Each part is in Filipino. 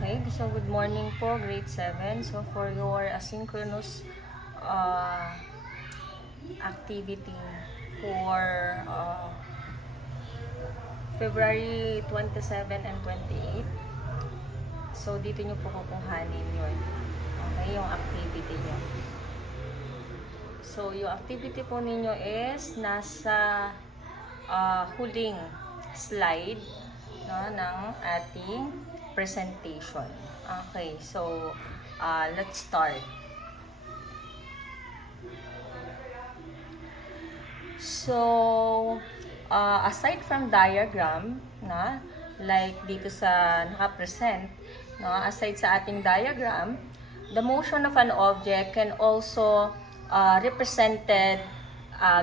Okay, so good morning po, grade 7. So for your asynchronous activity for February 27 and 28. So dito nyo po kukuhanin yun. Okay, yung activity nyo. So yung activity po ninyo is nasa huling slide, no, ng ating presentation. Okay, so let's start. So aside from diagram, na like dito sa naka-present, no, aside sa ating diagram, the motion of an object can also represented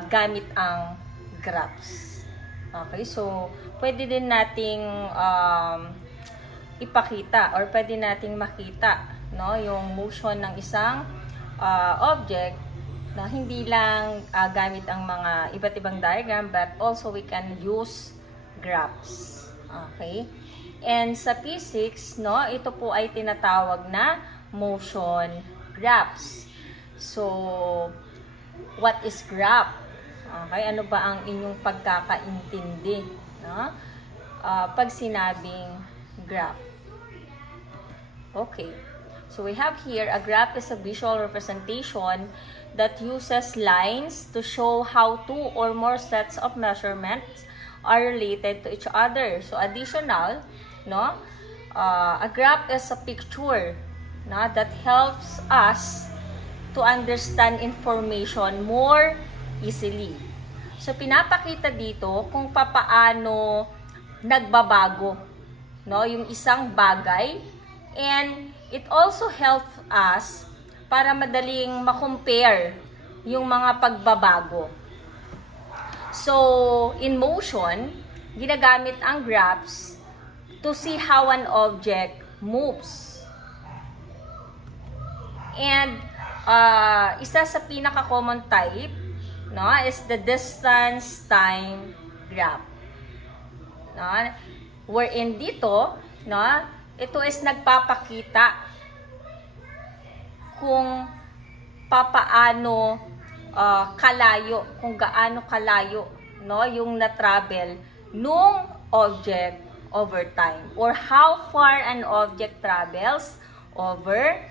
gamit ang graphs. Okay, so pwede din nating ipakita or pwede nating makita, no, yung motion ng isang object na hindi lang gamit ang mga iba't ibang diagram, but also we can use graphs. Okay? And sa P6, no, ito po ay tinatawag na motion graphs. So, what is graph? Okay, ano ba ang inyong pagkakaintindi, no? Pag sinabing graph. Okay. So we have here a graph is a visual representation that uses lines to show how two or more sets of measurements are related to each other. So additional, no? A graph is a picture, no, that helps us to understand information more easily. So pinapakita dito kung papaano nagbabago, no, yung isang bagay, and it also helps us para madaling ma-compare yung mga pagbabago. So, in motion, ginagamit ang graphs to see how an object moves. And isa sa pinaka-common type, no, is the distance time graph. No? Wherein dito, no, ito is nagpapakita kung papaano kalayo, kung gaano kalayo, no, yung na-travel nung object over time, or how far an object travels over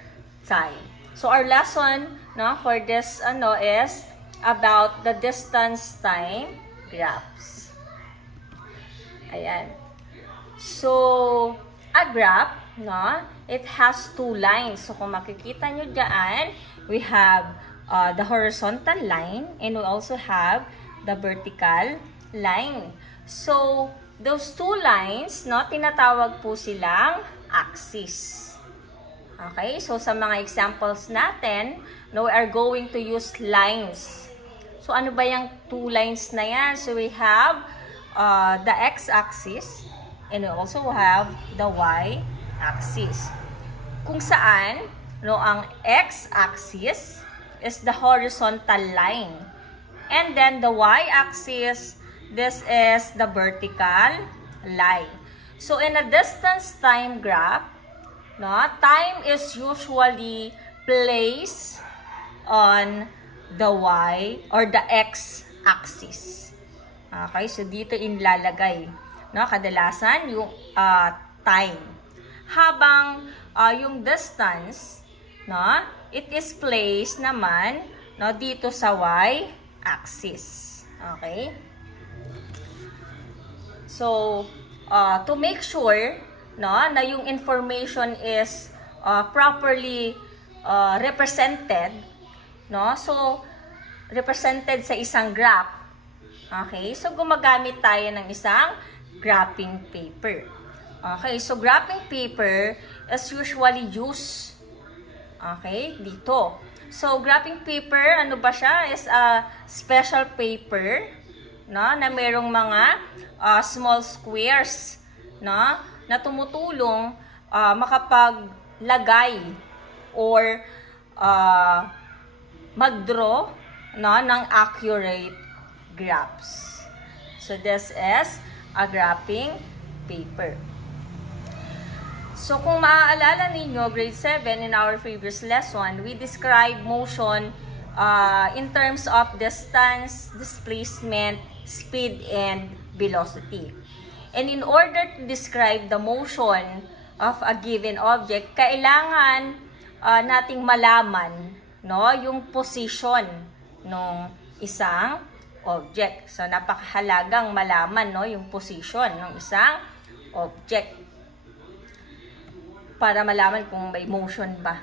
time. So our lesson, no, for this is about the distance time graphs. Ayan. So a graph, no, it has two lines. So kung makikita nyo dyan, we have the horizontal line and we also have the vertical line. So those two lines, no, tinatawag po silang axis. Okay, so sa mga examples natin, no, we are going to use lines. So ano ba yung two lines na yan? So we have the x-axis and we also have the y-axis. Kung saan, no, ang x-axis is the horizontal line. And then the y-axis, this is the vertical line. So in a distance time graph, no, time is usually placed on the y or the x-axis. Okay, so dito inlalagay, no, kadalasan yung time. Habang yung distance, no, it is placed naman, no, dito sa y-axis. Okay? So, to make sure, no, na yung information is properly represented, no, so represented sa isang graph. Okay, so gumagamit tayo ng isang graphing paper. Okay, so graphing paper is usually used, okay, dito. So graphing paper, ano ba siya? Is a special paper, no, na merong mga small squares, no, na tumutulong makapaglagay or mag-draw, no, ng accurate graphs. So this is a graphing paper. So kung maaalala ninyo, grade 7 in our previous lesson, we described motion in terms of distance, displacement, speed, and velocity. And in order to describe the motion of a given object, kailangan nating malaman, no, yung position ng isang object. So napakahalagang malaman, no, yung position ng isang object para malaman kung may motion ba,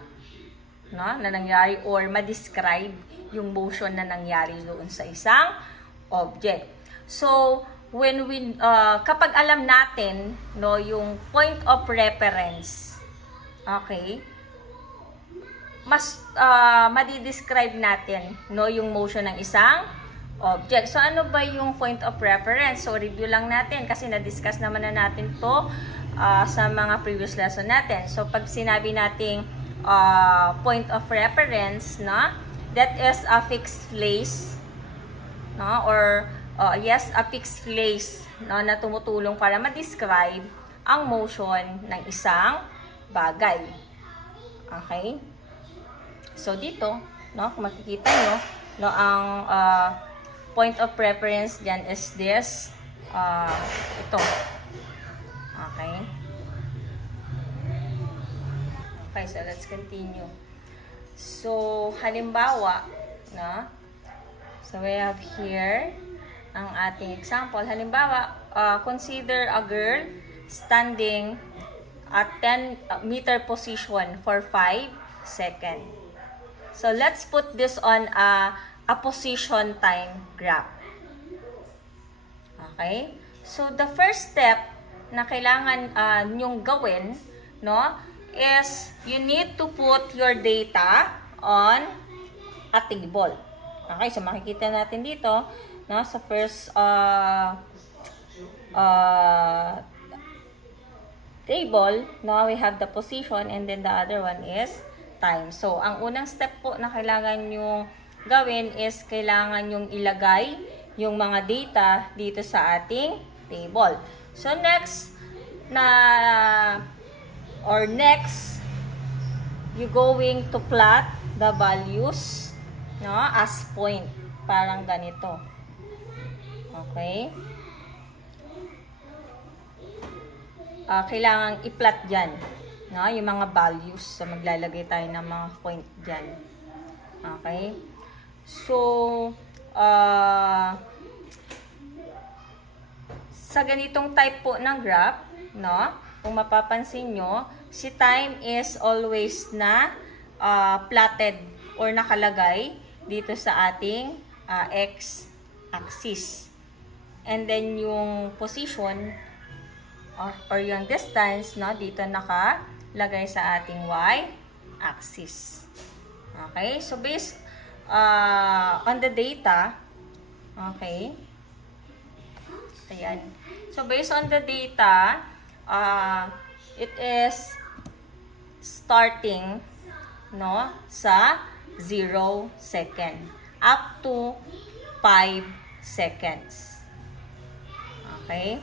no, na nangyari, or ma-describe yung motion na nangyari doon sa isang object. So when we kapag alam natin, no, yung point of reference, okay, mas madi-describe natin, no, yung motion ng isang object. So ano ba yung point of reference? So review lang natin kasi na-discuss naman na natin to sa mga previous lesson natin. So pag sinabi nating point of reference, no, that is a fixed place, no, or yes, a fixed place, no, na tumutulong para ma-describe ang motion ng isang bagay. Okay? So dito, no, kung makikita nyo, no, ang point of reference dyan is this, ito. Okay? Okay, so let's continue. So, halimbawa, no, so we have here ang ating example. Halimbawa, consider a girl standing at 10 meter position for 5 seconds. So let's put this on a position time graph. Okay? So the first step na kailangan nyong gawin, no, is you need to put your data on a table. Okay, so makikita natin dito, no, sa first table, now we have the position and then the other one is time. So ang unang step po na kailangan yung gawin is kailangan yung ilagay yung mga data dito sa ating table. So next you going to plot the values, no, as point, parang ganito. Okay? Kailangan i-plot dyan, no, yung mga values. So maglalagay tayo ng mga point dyan. Okay? So sa ganitong type po ng graph, no, kung mapapansin nyo, si time is always na plotted or nakalagay dito sa ating x-axis. And then yung position or yung distance, no, dito nakalagay sa ating y-axis. Okay? So based on the data, okay, ayan. So based on the data, it is starting, no, sa 0 second up to 5 seconds. Okay?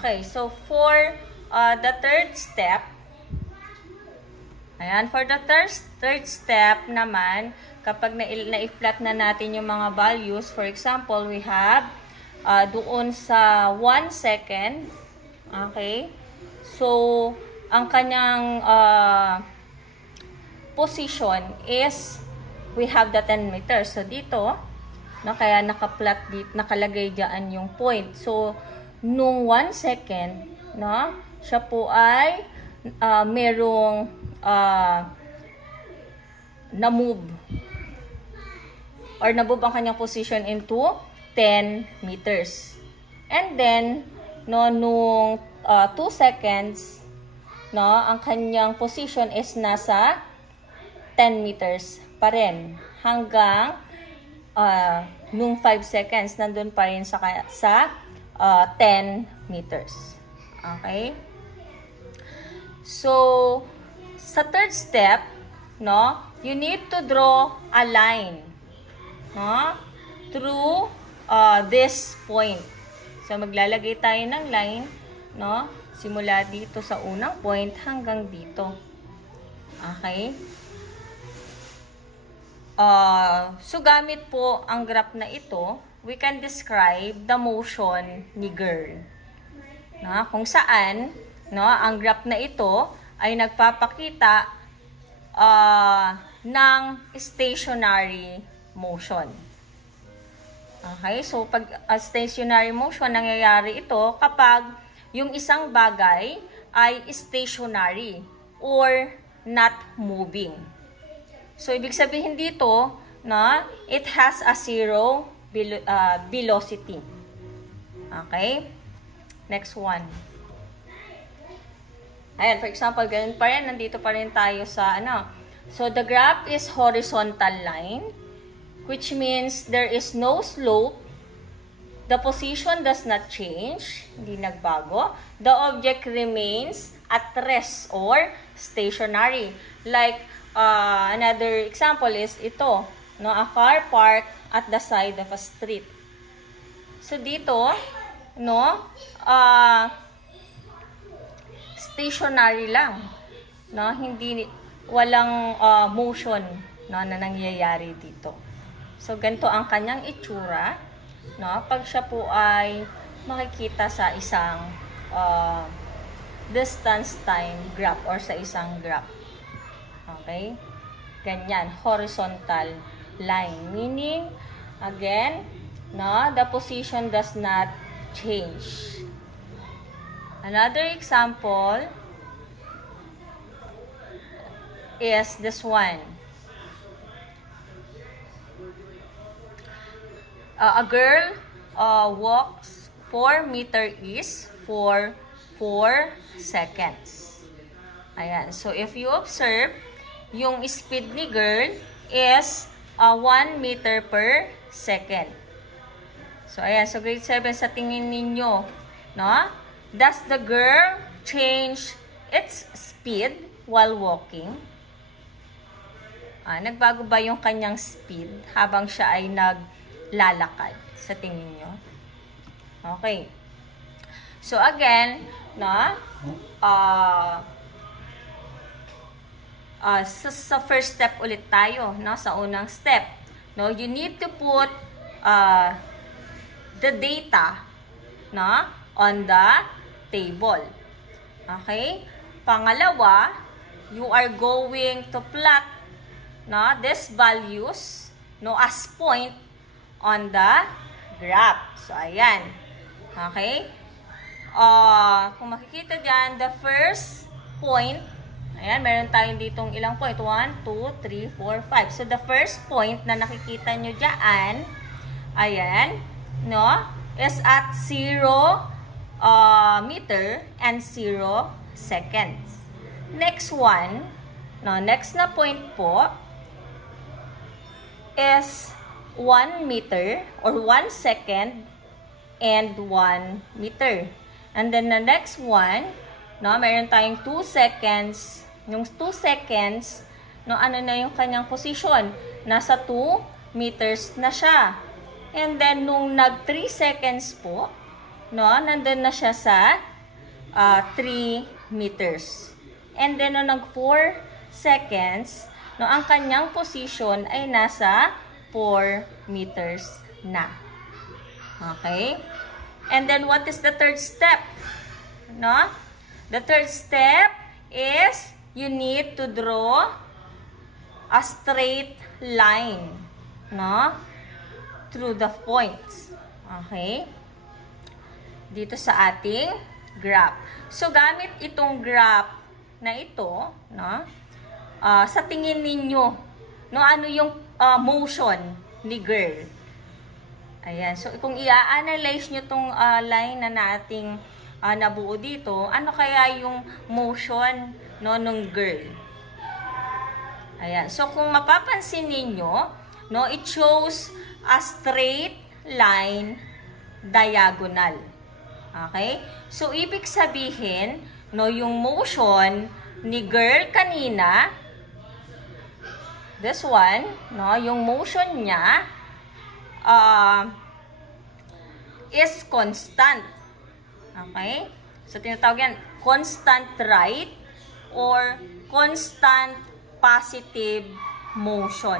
Okay, so for the third step, ayan, for the third step naman, kapag na-i-plot na natin yung mga values, for example, we have doon sa 1 second, okay, so ang kanyang position is we have the 10 meters. So dito, no, kaya naka-plot dito, nakalagay diyan yung point. So nung 1 second, no, siya po ay merong na-move or na-move ang kanyang position into 10 meters. And then, no, nung 2 seconds, no, ang kanyang position is nasa 10 meters pa rin. Hanggang nung 5 seconds, nandun pa rin sa 10 meters. Okay? So, sa third step, no, you need to draw a line, no, through this point. So, maglalagay tayo ng line, no? Simula dito sa unang point hanggang dito. Okay? So, gamit po ang graph na ito, we can describe the motion ni girl. No? Kung saan, no, ang graph na ito ay nagpapakita ng stationary motion. Okay? So, pag stationary motion, nangyayari ito kapag yung isang bagay ay stationary or not moving. So, ibig sabihin dito, no, it has a zero velocity. Okay? Next one. Ayan, for example, ganun pa rin. Nandito pa rin tayo sa ano. So, the graph is horizontal line, which means there is no slope. The position does not change. Hindi nagbago. The object remains at rest or stationary. Like, another example is ito. No, a car parked at the side of a street. So, dito, no, stationary lang. No, hindi, walang motion, no, na nangyayari dito. So, ganito ang kanyang itsura, no, pag siya po ay makikita sa isang distance time graph or sa isang graph. Okay? Ganyan, horizontal line. Meaning, again, no, the position does not change. Another example is this one. A girl walks 4 meters east for 4 seconds. Ayan. So, if you observe, yung speed ni girl is 1 meter per second. So, ayan. So, grade 7 sa tingin ninyo, no? Does the girl change its speed while walking? Nagbago ba yung kanyang speed habang siya ay naglalakad sa tingin nyo? Okay. So, again, no? Sa first step ulit tayo, no? Sa unang step, no? You need to put the data, no, on the table. Okay? Pangalawa, you are going to plot, no, these values, no, as point on the graph. So, ayan. Okay? Kung makikita dyan, the first point, ayan, meron tayong ditong ilang point. 1, 2, 3, 4, 5. So, the first point na nakikita nyo dyan, ayan, no, is at 0 meter and 0 seconds. Next one, no, next na point po is 1 meter or 1 second and 1 meter. And then the next one, no, meron tayong 2 seconds. Yung 2 seconds, no, ano na yung kanyang position? Nasa 2 meters na siya. And then, nung nag 3 seconds po, no, nandun na siya sa 3 meters. And then, nung nag 4 seconds, no, ang kanyang position ay nasa 4 meters na. Okay? And then, what is the third step? No? The third step is you need to draw a straight line, no, through the points. Okay? Dito sa ating graph. So, gamit itong graph na ito, no, sa tingin ninyo, no, ano yung motion ni girl? Ayan. So, kung i-analyze nyo itong line na nating nabuo dito, ano kaya yung motion, no, nung girl? Ayan. So, kung mapapansin ninyo, no, it shows a straight line diagonal. Okay? So, ibig sabihin, no, yung motion ni girl kanina, this one, no, yung motion niya is constant. Okay? So, tinatawag yan, constant right or constant positive motion.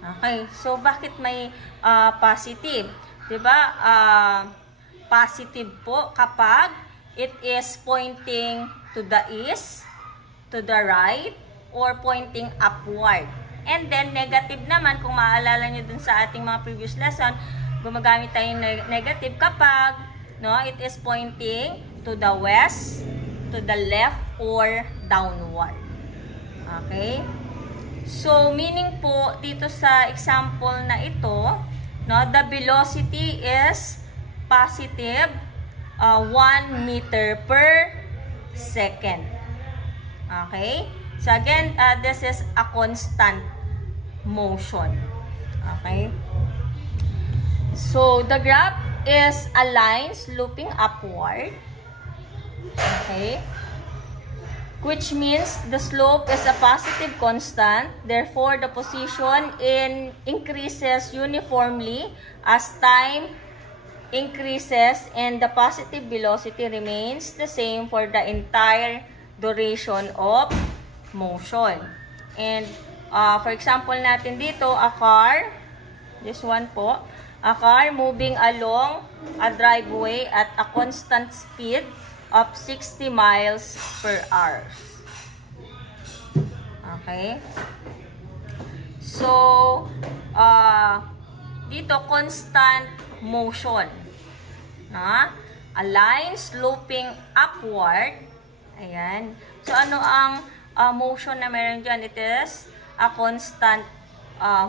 Okay? So, bakit may positive? Diba? Positive po kapag it is pointing to the east, to the right, or pointing upward. And then, negative naman, kung maaalala nyo dun sa ating mga previous lesson, gumagamit tayo ng negative kapag it is pointing to the west, to the left, or downward. Okay? So, meaning po, dito sa example na ito, the velocity is positive 1 meter per second. Okay? So, again, this is a constant motion. Okay? So, the graph is a line sloping upward. Okay? Which means the slope is a positive constant. Therefore, the position increases uniformly as time increases and the positive velocity remains the same for the entire duration of motion. And for example natin dito, a car, this one po, a car moving along a driveway at a constant speed of 60 miles per hour. Okay? So, dito, constant motion. A line sloping upward. Ayan. So, ano ang motion na meron dyan? It is a constant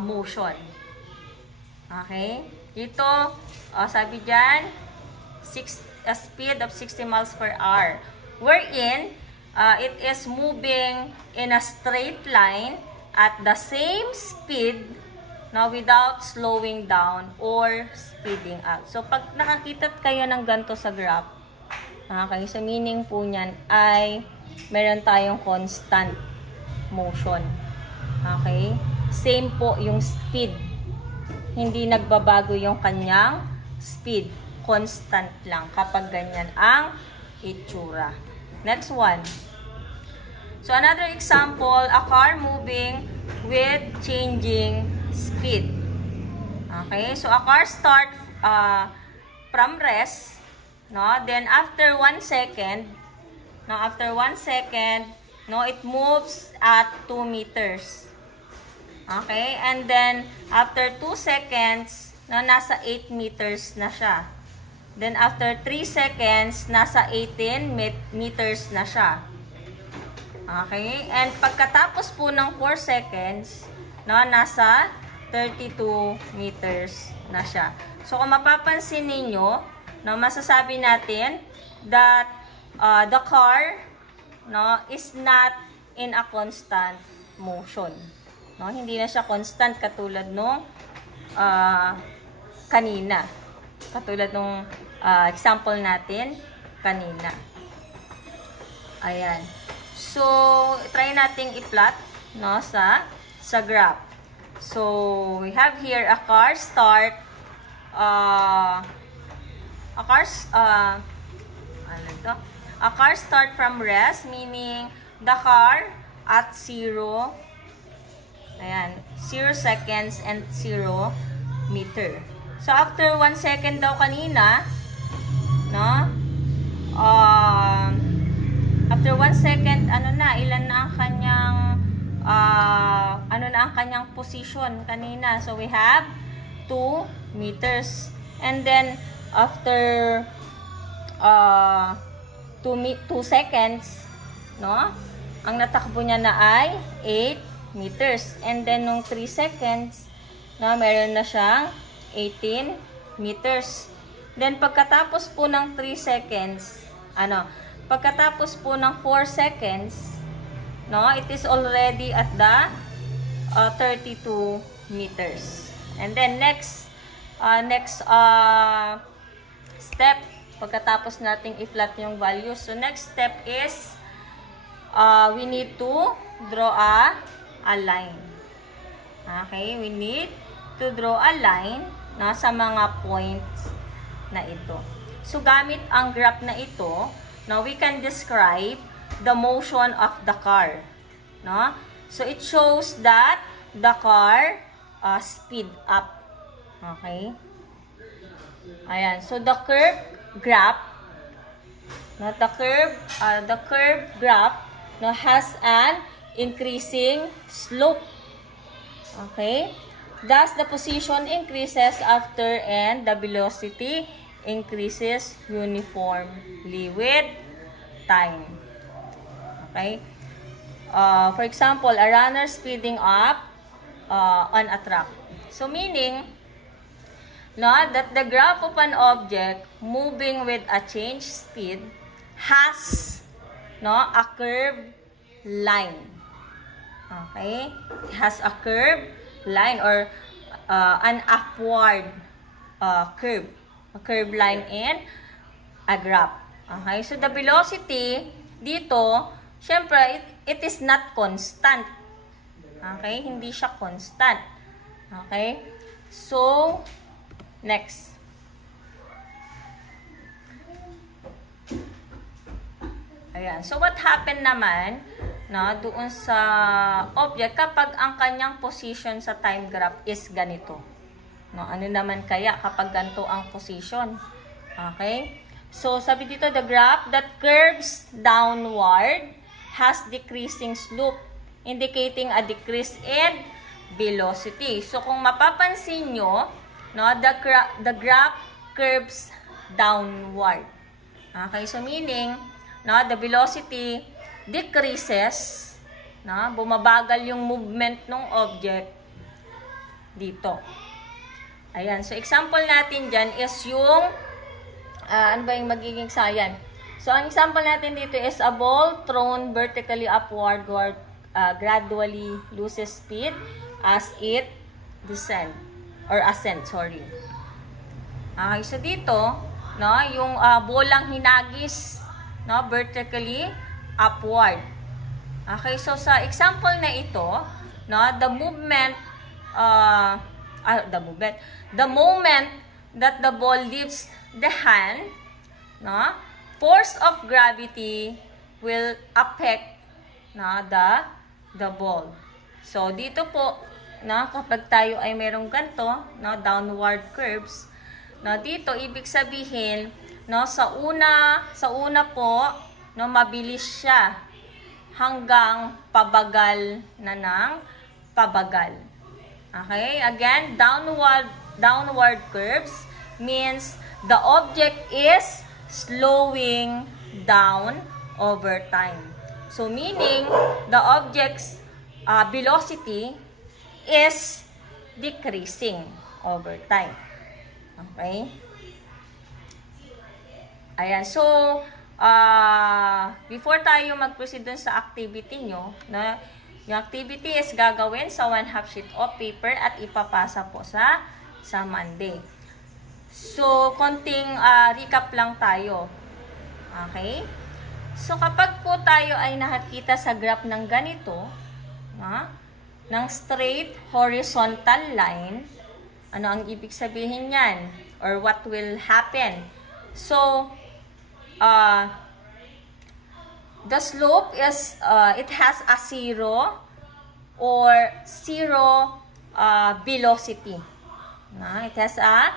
motion. Okay? Dito, sabi dyan, a speed of 60 miles per hour. Wherein, it is moving in a straight line at the same speed without slowing down or speeding up. So, pag nakakita kayo ng ganito sa graph, okay, so meaning po niyan ay meron tayong constant motion. Okay? Same po yung speed. Hindi nagbabago yung kanyang speed. Constant lang kapag ganyan ang itsura. Next one. So, another example, a car moving with changing speed. Okay? So, a car start from rest, then after 1 second, it moves at 2 meters. Okay? And then, after 2 seconds, nasa 8 meters na siya. Then, after 3 seconds, nasa 18 meters na siya. Okay? And pagkatapos po ng 4 seconds, nasa 32 meters na siya. So, kung mapapansin ninyo, masasabi natin that the car is not in a constant motion. Hindi na siya constant katulad nung kanina. Katulad nung example natin kanina. Ayan. So, try nating i-plot sa graph. So, we have here a car start from rest, meaning the car at 0 seconds and 0 meter. So, after 1 second daw kanina, after 1 second, ilan na ang kanyang, ang kanyang position kanina. So, we have 2 meters. And then, after 2 seconds, ang natakbo niya na ay 8 meters. And then, nung 3 seconds, meron na siyang 18 meters. Then, pagkatapos po ng 3 seconds, pagkatapos po ng 4 seconds, it is already at the 32 meters. And then, next step, pagkatapos nating i-plot yung values. So, next step is, we need to draw a line. Okay? We need to draw a line sa mga points na ito. So, gamit ang graph na ito, no, we can describe the motion of the car. No? So, it shows that the car speed up. Okay? Ayan. So, the curve graph, no, the curve graph, no, has an increasing slope. Okay? Thus, the position increases after and the velocity increases uniformly with time. Okay? For example, a runner speeding up on a track. So, meaning, no, that the graph of an object moving with a change speed has, no, a curved line. Okay? It has a curved line or an upward curve. A curved line in a graph. Okay? So, the velocity dito, syempre, it is not constant. Okay? Hindi siya constant. Okay? So, next. Ayan. So, what happened naman, no, doon sa object kapag ang kanyang position sa time graph is ganito. No, ano naman kaya kapag ganito ang position? Okay? So, sabi dito, the graph that curves downward has decreasing slope, indicating a decrease in velocity. So, kung mapapansin nyo, no, the graph curves downward. Okay? So, meaning, no, the velocity decreases, no, bumabagal yung movement ng object dito. Ayan. So, example natin dyan is yung, ano ba yung magiging sayan? So, ang example natin dito is a ball thrown vertically upward gradually loses speed as it descend or ascend, sorry. Okay, so dito, no, yung bolang hinagis, no, vertically upward. Okay, so sa example na ito, no, the moment that the ball leaves the hand, no, force of gravity will affect, no, the ball. So dito po, no, kapag tayo ay merong ganito, no, downward curves, no, dito ibig sabihin, no, sa una po, no, mabilis siya hanggang pabagal na ng pabagal. Okay? Again, downward curves means the object is slowing down over time. So, meaning, the object's velocity is decreasing over time. Okay? Ayan. So, before tayo mag-proceed dun sa activity nyo, na yung activity is gagawin sa 1/2 sheet of paper at ipapasa po sa Monday. So, konting recap lang tayo. Okay? So, kapag po tayo ay nakakita sa graph ng ganito, ng straight horizontal line, ano ang ibig sabihin yan? Or what will happen? So, the slope is, it has a zero or zero velocity. It has a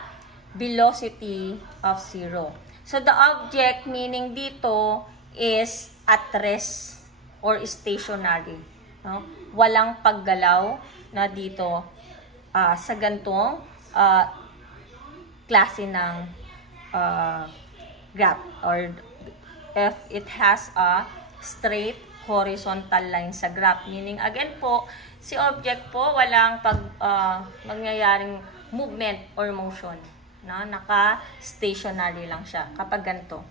velocity of zero. So, the object meaning dito is at rest or stationary. No? Walang paggalaw na dito sa gantong klase ng graph or if it has a straight horizontal line sa graph. Meaning, again po, si object po, walang mangyayaring movement or motion. No? Naka-stationary lang siya kapag ganito.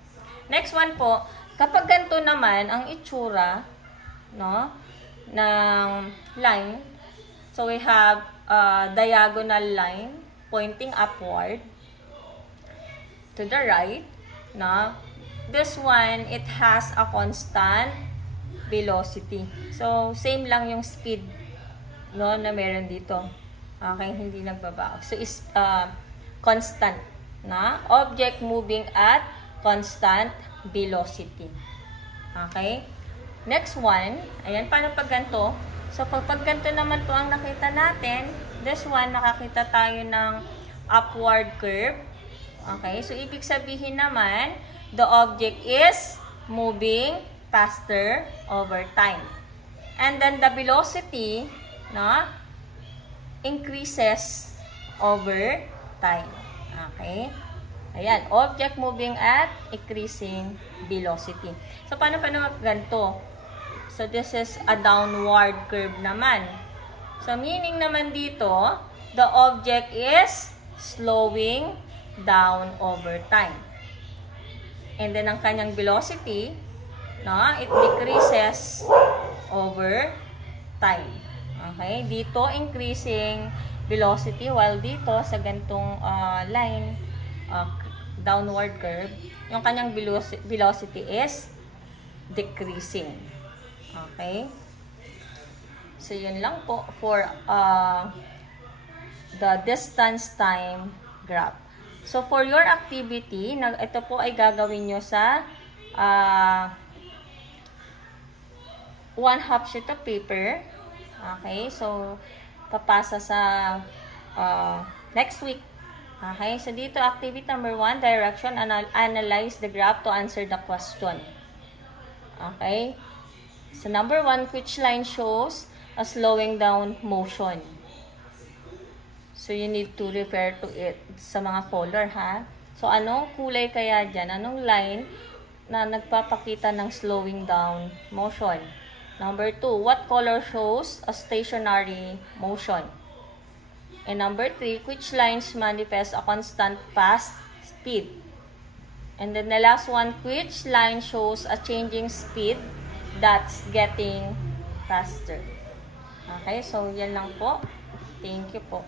Next one po, kapag ganito naman, ang itsura, no, ng line, so we have a diagonal line pointing upward to the right, no? This one, it has a constant velocity. So, same lang yung speed, no, na meron dito. Okay, hindi nagbabago. So, is constant. na object moving at constant velocity. Okay? Next one, ayan, paano pag ganito? So, pag ganito naman po ang nakita natin, this one, nakakita tayo ng upward curve. Okay? So, ibig sabihin naman, the object is moving faster over time. And then, the velocity, no, increases over time. Okay? Ayan, object moving at increasing velocity. So, paano ganito? So, this is a downward curve naman. So, meaning naman dito, the object is slowing down over time. And then, ang kanyang velocity, no, it decreases over time. Okay? Dito, increasing velocity, while dito, sa gantong line, downward curve, yung kanyang velocity is decreasing. Okay? So, yun lang po for the distance time graph. So, for your activity, ito po ay gagawin nyo sa 1/2 sheet of paper. Okay? So, papasa sa next week. Okay? So, dito, activity number 1, direction, analyze the graph to answer the question. Okay? So, number 1, which line shows a slowing down motion? So, you need to refer to it sa mga color, ha? So, anong kulay kaya dyan? Anong line na nagpapakita ng slowing down motion? Number 2, what color shows a stationary motion? And number 3, which lines manifest a constant fast speed? And then the last one, which line shows a changing speed that's getting faster? Okay, so yan lang po. Thank you po.